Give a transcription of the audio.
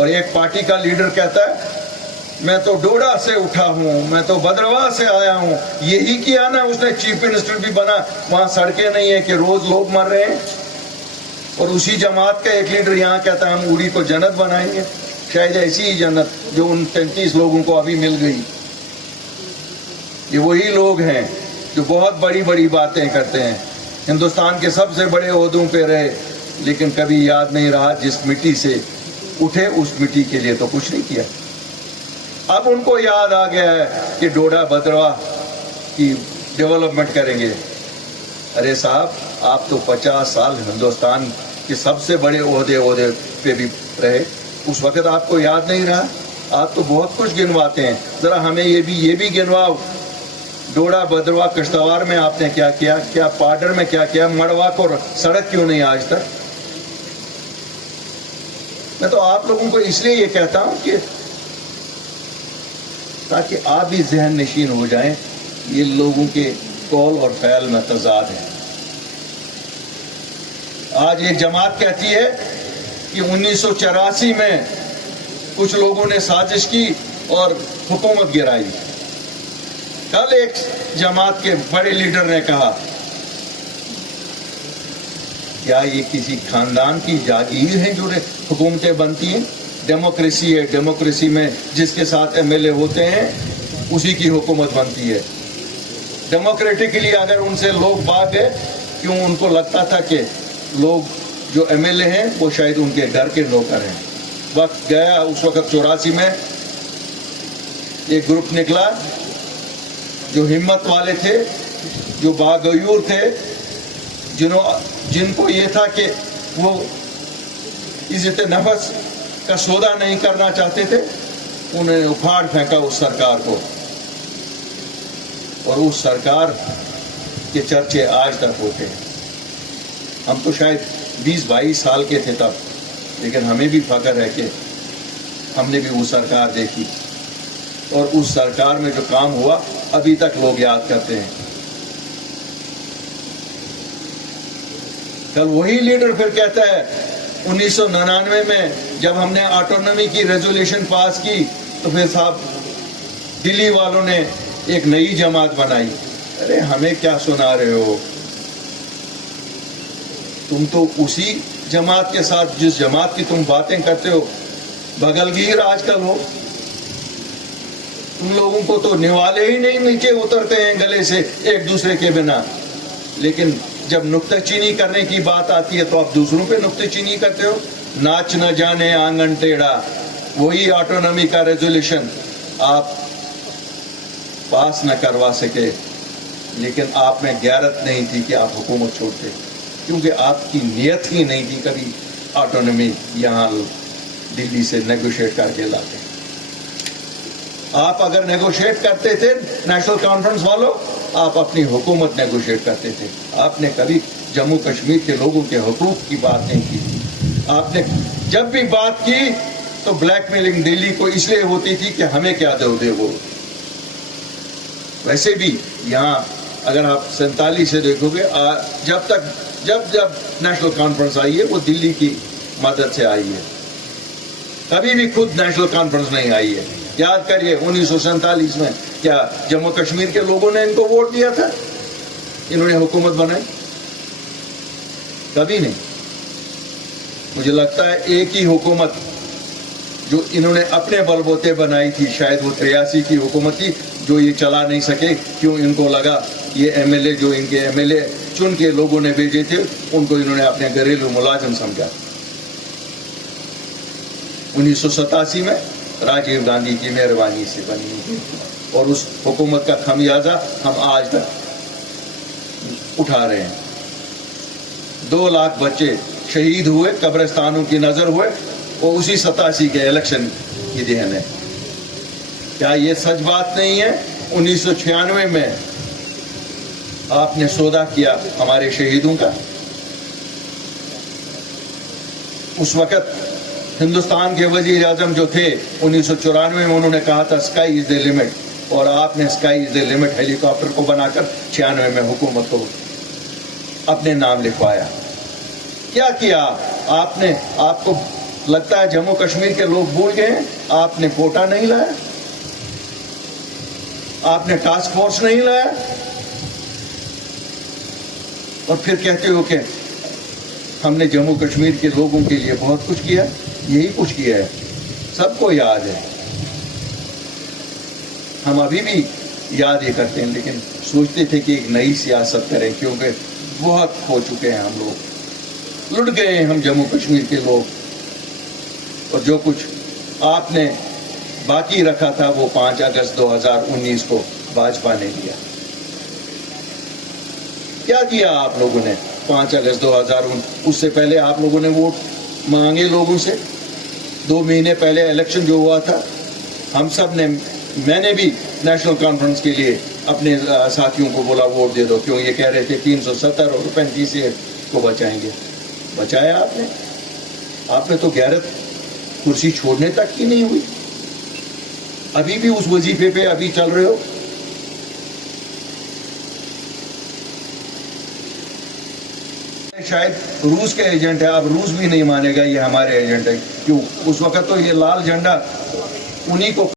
اور ایک پارٹی کا لیڈر کہتا ہے میں تو ڈوڈا سے اٹھا ہوں, میں تو بدرواہ سے آیا ہوں. یہی کیا نا اس نے, چیف منسٹر بھی بنا, وہاں سڑکیں نہیں ہیں کہ روز لوگ مر رہے ہیں. اور اسی جماعت کا ایک لیڈر یہاں کہتا ہے ہم اوڑی کو جنت بنائیں گے, شاید ایسی ہی جنت جو ان 33 لوگوں کو ابھی مل گئی. یہ وہی لوگ ہیں جو بہت بڑی بڑی باتیں کرتے ہیں, ہندوستان کے سب سے بڑے عہدوں پہ رہے, لیکن کبھی یاد نہیں رہا جس مٹی سے اٹھے اس مٹی کے لیے تو کچھ نہیں کیا. اب ان کو یاد آ گیا ہے کہ ڈوڈا بدرواہ کی ڈیولپمنٹ کریں گے. ارے صاحب آپ تو 50 سال ہندوستان کے سب سے بڑے عہدے پہ بھی رہے, اس وقت آپ کو یاد نہیں رہا؟ آپ تو بہت کچھ گنواتے ہیں, ذرا ہمیں یہ بھی گنواؤ. ڈوڈا بدرواہ کشتواڑ میں آپ نے کیا کیا, کیا پاڈر میں کیا کیا, مڑوا کو سڑک کیوں نہیں آج تک؟ میں تو آپ لوگوں کو اس لیے یہ کہتا ہوں کہ تاکہ آپ بھی ذہن نشین ہو جائیں, یہ لوگوں کے قول اور فعل میں تضاد ہے. آج ایک جماعت کہتی ہے کہ 1984 میں کچھ لوگوں نے سازش کی اور حکومت گرائی. کل ایک جماعت کے بڑے لیڈر نے کہا کیا یہ کسی خاندان کی جاگیر ہے جو حکومتیں بنتی ہیں؟ ڈیموکریسی ہے, ڈیموکریسی میں جس کے ساتھ ایم ایل اے ہوتے ہیں اسی کی حکومت بنتی ہے. ڈیموکریٹکلی اگر ان سے لوگ بھاگ گئے, کیوں ان کو لگتا تھا کہ لوگ جو ایم ایل اے ہیں وہ شاید ان کے گھر کے نوکر ہیں. وقت گیا, اس وقت 84 میں ایک گروپ نکلا جو ہمت والے تھے, جو باغیور تھے, جن کو یہ تھا کہ وہ عزت نفس کا سودا نہیں کرنا چاہتے تھے. انہوں نے اکھاڑ پھینکا اس سرکار کو, اور اس سرکار کے چرچے آج تک ہوتے ہیں. ہم تو شاید 20-22 سال کے تھے تب, لیکن ہمیں بھی فخر ہے کہ ہم نے بھی وہ سرکار دیکھی, اور اس سرکار میں جو کام ہوا ابھی تک لوگ یاد کرتے ہیں. کل وہی لیڈر پھر کہتا ہے 1999 میں جب ہم نے آٹونومی کی ریزولوشن پاس کی تو پھر صاحب دلی والوں نے ایک نئی جماعت بنائی. ارے ہمیں کیا سنا رہے ہو؟ تم تو اسی جماعت کے ساتھ جس جماعت کی تم باتیں کرتے ہو بغلگیر آج کل ہو. تم لوگوں کو تو نوالے ہی نہیں نیچے اترتے ہیں گلے سے ایک دوسرے کے بنا, لیکن جب نکتہ چینی کرنے کی بات آتی ہے تو آپ دوسروں پہ نکتہ چینی کرتے ہو. ناچ نہ جانے آنگن ٹیڑھا, وہی آٹونومی کا ریزولوشن آپ پاس نہ کروا سکے, لیکن آپ میں غیرت نہیں تھی کہ آپ حکومت چھوڑتے, کیونکہ آپ کی نیت ہی نہیں تھی کبھی آٹونومی یہاں دلی سے نیگوشیٹ کر کے لاتے. آپ اگر نیگوشیٹ کرتے تھے نیشنل کانفرنس والوں, آپ اپنی حکومت نیگوشیٹ کرتے تھے. آپ نے کبھی جموں کشمیر کے لوگوں کے حقوق کی بات نہیں کی. آپ نے جب بھی بات کی تو بلیک میلنگ دلی کو اس لیے ہوتی تھی کہ ہمیں کیا دے وہ. ویسے بھی یہاں اگر آپ 47 سے دیکھو گے, جب نیشنل کانفرنس آئی ہے وہ دلی کی مدد سے آئی ہے, کبھی بھی خود نیشنل کانفرنس نہیں آئی ہے. یاد کریے 1947 میں کیا جموں کشمیر کے لوگوں نے ان کو ووٹ دیا تھا؟ انہوں نے حکومت بنائی؟ کبھی نہیں. مجھے لگتا ہے ایک ہی حکومت جو انہوں نے اپنے بل بوتے بنائی تھی, شاید وہ 83 کی حکومت تھی, جو یہ چلا نہیں سکے. کیوں؟ ان کو لگا یہ ایم ایل اے جو ان کے ایم ایل اے چن کے لوگوں نے بھیجے تھے ان کو انہوں نے اپنے گھریلو ملازم سمجھا. 1987 میں راجیو گاندھی کی مہربانی سے بنی, اور اس حکومت کا خمیازہ ہم آج تک اٹھا رہے ہیں. 2 لاکھ بچے شہید ہوئے, قبرستانوں کی نظر ہوئے, وہ اسی 87 کے الیکشن کی دہن ہے. کیا یہ سچ بات نہیں ہے؟ 1996 میں آپ نے سودا کیا ہمارے شہیدوں کا. اس وقت ہندوستان کے وزیر اعظم جو تھے 1994 میں انہوں نے کہا تھا اسکائی از دی لمٹ, اور آپ نے sky is the limit Halley copter کو بنا کر 96 میں حکومت کو اپنے نام لکھوایا. کیا کیا آپ نے؟ آپ کو لگتا ہے جموں کشمیر کے لوگ بھول گئے ہیں آپ نے کوٹا نہیں لایا, آپ نے ٹاسک فورس نہیں لایا, اور پھر کہتے ہو کہ ہم نے جموں کشمیر کے لوگوں کے لیے بہت کچھ کیا. یہی کچھ کیا ہے, سب کو یاد ہے. ہم ابھی بھی یاد یہ کرتے ہیں, لیکن سوچتے تھے کہ ایک نئی سیاست کریں, کیونکہ بہت کھو چکے ہیں ہم لوگ, لٹ گئے ہیں ہم جموں کشمیر کے لوگ. اور جو کچھ آپ نے باقی رکھا تھا وہ 5 اگست 2019 کو بھاجپا نے دیا. کیا کیا آپ لوگوں نے 5 اگست 2019؟ اس سے پہلے آپ لوگوں نے ووٹ مانگے لوگوں سے. 2 مہینے پہلے الیکشن جو ہوا تھا, ہم سب نے, میں نے بھی نیشنل کانفرنس کے لیے اپنے ساتھیوں کو بولا ووٹ دے دو, کیوں یہ کہہ رہے تھے 370 اور 35 کو بچائیں گے. بچایا آپ نے؟ آپ نے تو غیرت کرسی چھوڑنے تک کی نہیں ہوئی. ابھی بھی اس وظیفے پہ ابھی چل رہے ہو. شاید روس کے ایجنٹ ہے, اب روس بھی نہیں مانے گا یہ ہمارے ایجنٹ ہے. کیوں؟ اس وقت تو یہ لال جھنڈا انہی کو